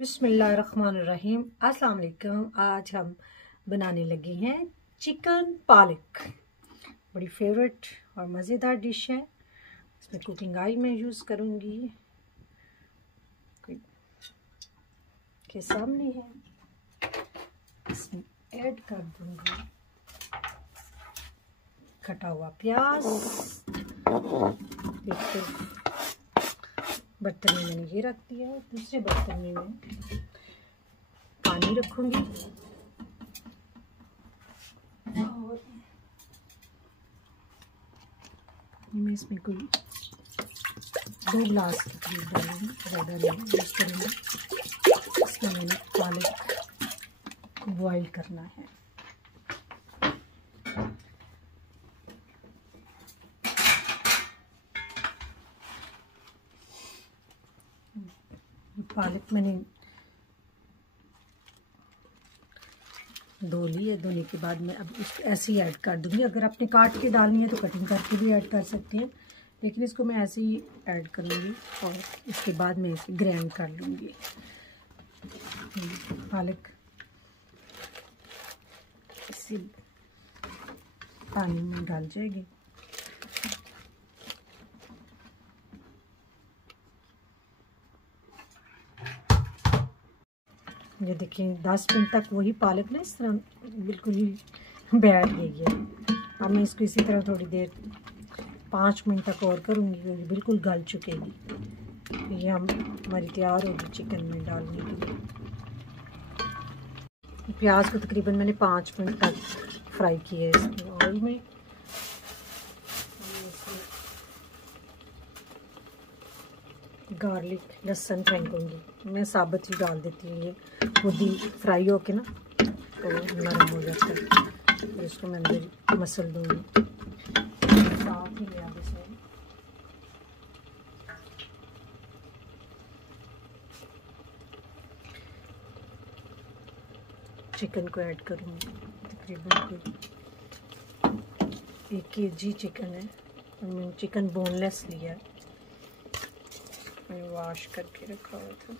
बिस्मिल्लाहिर्रहमानिर्रहीम। अस्सलाम वालेकुम। आज हम बनाने लगे हैं चिकन पालक। बड़ी फेवरेट और मज़ेदार डिश है। इसमें कुकिंग ऑयल मैं यूज़ करूँगी, के सामने है। इसमें ऐड कर दूँगी कटा हुआ प्याज। एक बर्तन में मैंने ये रख दिया है, दूसरे बर्तन में मैं पानी रखूँगी और मैं इसमें कोई 2 गिलास के करीब डालूँगी, ज़्यादा नहीं यूज़ करूँगी। इसमें मैंने पालक को बॉईल करना है। पालक मैंने धो ली है। धोने के बाद मैं अब इसको ऐसे ही ऐड कर दूँगी। अगर आपने काट के डालनी है तो कटिंग करके भी ऐड कर सकते हैं, लेकिन इसको मैं ऐसे ही ऐड करूँगी और इसके बाद मैं इसे ग्राइंड कर लूँगी। पालक इसी पानी में डाल जाएगी। ये देखिए 10 मिनट तक वही पालक ना इस तरह बिल्कुल ही बैठ गई है। अब मैं इसको इसी तरह थोड़ी देर 5 मिनट तक और करूँगी, क्योंकि बिल्कुल गल चुकेगी। ये हमारी तैयार होगी चिकन में डालने के लिए। प्याज को तकरीबन मैंने 5 मिनट तक फ्राई किया है इसमें ऑयल में। गार्लिक लहसुन फेंकूँगी, मैं साबुत ही डाल देती हूँ। ये खुद ही फ्राई होके ना तो नरम हो जाता है, तो इसको मैं अंदर मसल दूँगी। साथ ही लिया इसमें चिकन को ऐड करूँगी। तकरीबन 1 kg चिकन है और मैंने चिकन बोनलेस लिया है, मैंने वॉश करके रखा हुआ था।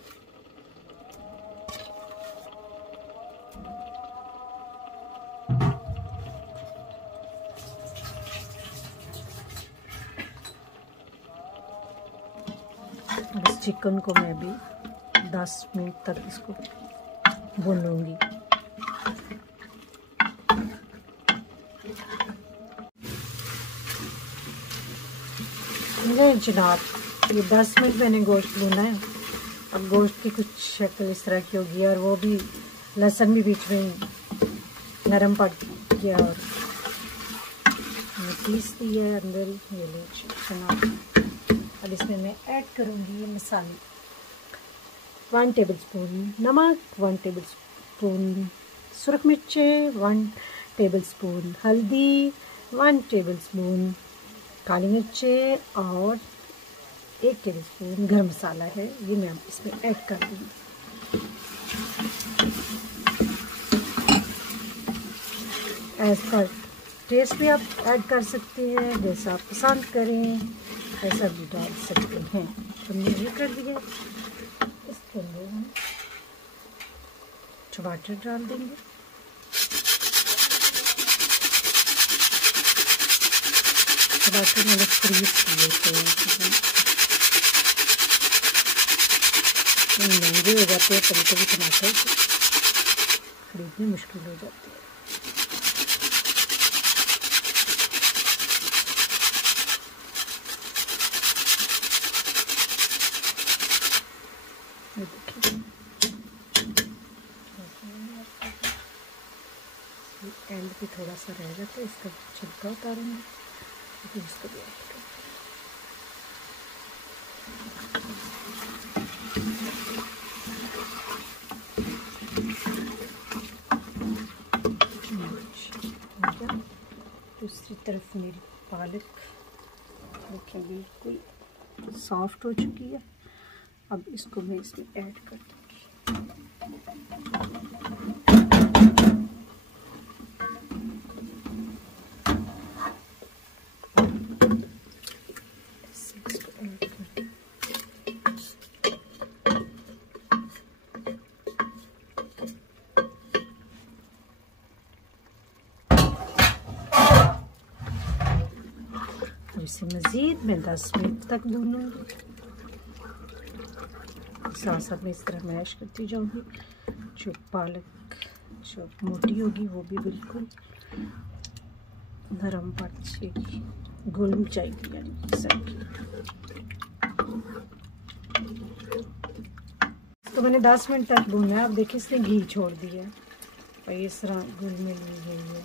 अब इस चिकन को मैं भी 10 मिनट तक इसको भूनूंगी। जनाब, ये 10 मिनट मैंने गोश्त भुना है। अब गोश्त की कुछ शक्ल इस तरह की होगी और वो भी लहसुन भी बीच में नरम पड़ गया और पीस दिया है अंदर। ये ले जनाब, अब इसमें मैं ऐड करूँगी ये मसाले। 1 टेबलस्पून नमक, 1 टेबलस्पून सुरख मिर्च, 1 टेबलस्पून हल्दी, 1 टेबलस्पून काली मिर्चें और 1 टेबलस्पून गरम मसाला है। ये मैं इसमें ऐड कर दूँगी। एज पर टेस्ट भी आप ऐड कर सकते हैं, जैसा आप पसंद करें ऐसा भी डाल सकते हैं। तो मैंने ये कर दिया। इसके अंदर हम टमाटर डाल देंगे। टमाटर मैंने फ्रीज किए थे, महंगे हो जाते हैं कभी कभी टमाटर, खरीदने मुश्किल हो जाती है। एंड पे थोड़ा सा रह जाता है, इसका छिलका उतारूंगी, फिर इसको भी ऐड करूँगी। दूसरी तरफ मेरी पालक देखिए बिल्कुल सॉफ्ट हो चुकी है। अब इसको मैं इसमें ऐड कर दूँगी। इसे मज़ीद मैं 10 मिनट तक भूनूंगी। साथ साथ में इस तरह मैश करती जाऊंगी। जो पालक जो मोटी होगी वो भी बिल्कुल नरम पड़ जाएगी, घुल जाएगी यानी सही। तो मैंने 10 मिनट तक भूना है। अब देखिए इसने घी छोड़ दिया है और इस तरह घुल मिल गई है।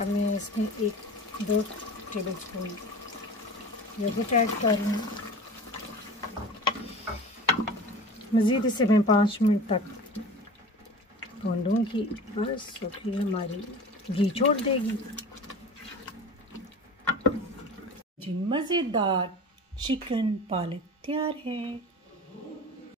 अब मैं इसमें 1-2 टेबल स्पून योगर्ट ऐड कर रही हूँ। मज़ीद इसे मैं 5 मिनट तक भूनूंगी, बस सूखी हमारी घी छोड़ देगी। जी मज़ेदार चिकन पालक तैयार है।